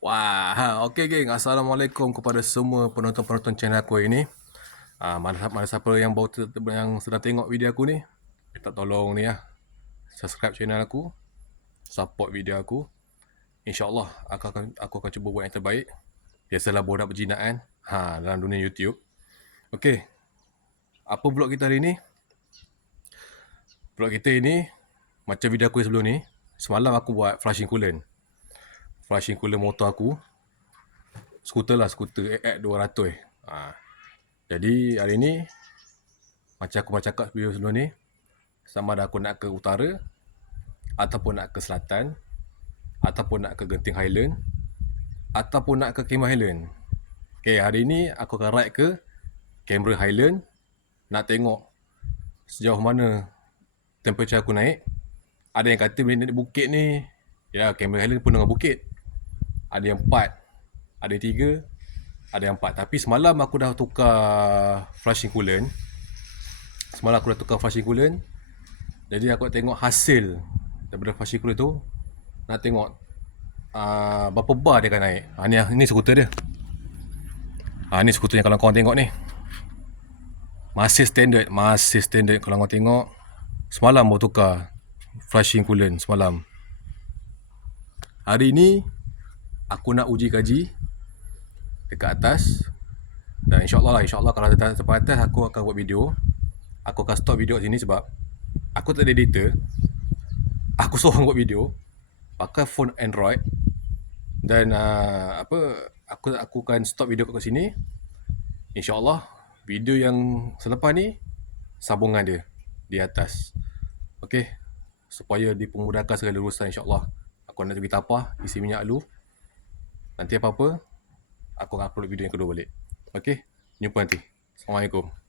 Wah, okey geng. Assalamualaikum kepada semua penonton-penonton channel aku ini. Mana siapa yang yang sedang tengok video aku ni, minta tolong ni subscribe channel aku, support video aku. InsyaAllah aku akan cuba buat yang terbaik. Biasalah borak berjinaan dalam dunia YouTube. Okey, apa vlog kita hari ni? Vlog kita ini macam video aku sebelum ni. Semalam aku buat flushing coolant motor aku. Skuter AX 200. Jadi hari ni macam aku cakap video sebelum ni, sama ada aku nak ke utara ataupun nak ke selatan ataupun nak ke Genting Highland ataupun nak ke Kemah Highland. Okay, hari ni aku akan ride ke Canberra Highland, nak tengok sejauh mana temperature aku naik. Ada yang kata bila naik bukit ni, ya Canberra Highland pun dengan bukit. Ada yang 4, ada yang 3, ada yang 4. Tapi semalam aku dah tukar flushing coolant. Jadi aku nak tengok hasil daripada flushing coolant tu. Nak tengok berapa bar dia akan naik. Ni skuter dia. Ni skuter yang kalau korang tengok ni, masih standard kalau korang tengok. Semalam baru tukar flushing coolant semalam. Hari ni aku nak uji kaji dekat atas. Dan insyaAllah kalau sampai atas aku akan buat video. Aku akan stop video kat sini sebab aku tak ada editor. Aku seorang buat video pakai phone Android. Dan aku akan stop video kat sini. InsyaAllah video yang selepas ni sambungan dia di atas. Okey, supaya dipermudahkan segala urusan insyaAllah. Aku nak pergi tapah, isi minyak dulu. Nanti apa-apa aku akan upload video yang kedua balik. Okey, jumpa nanti. Assalamualaikum.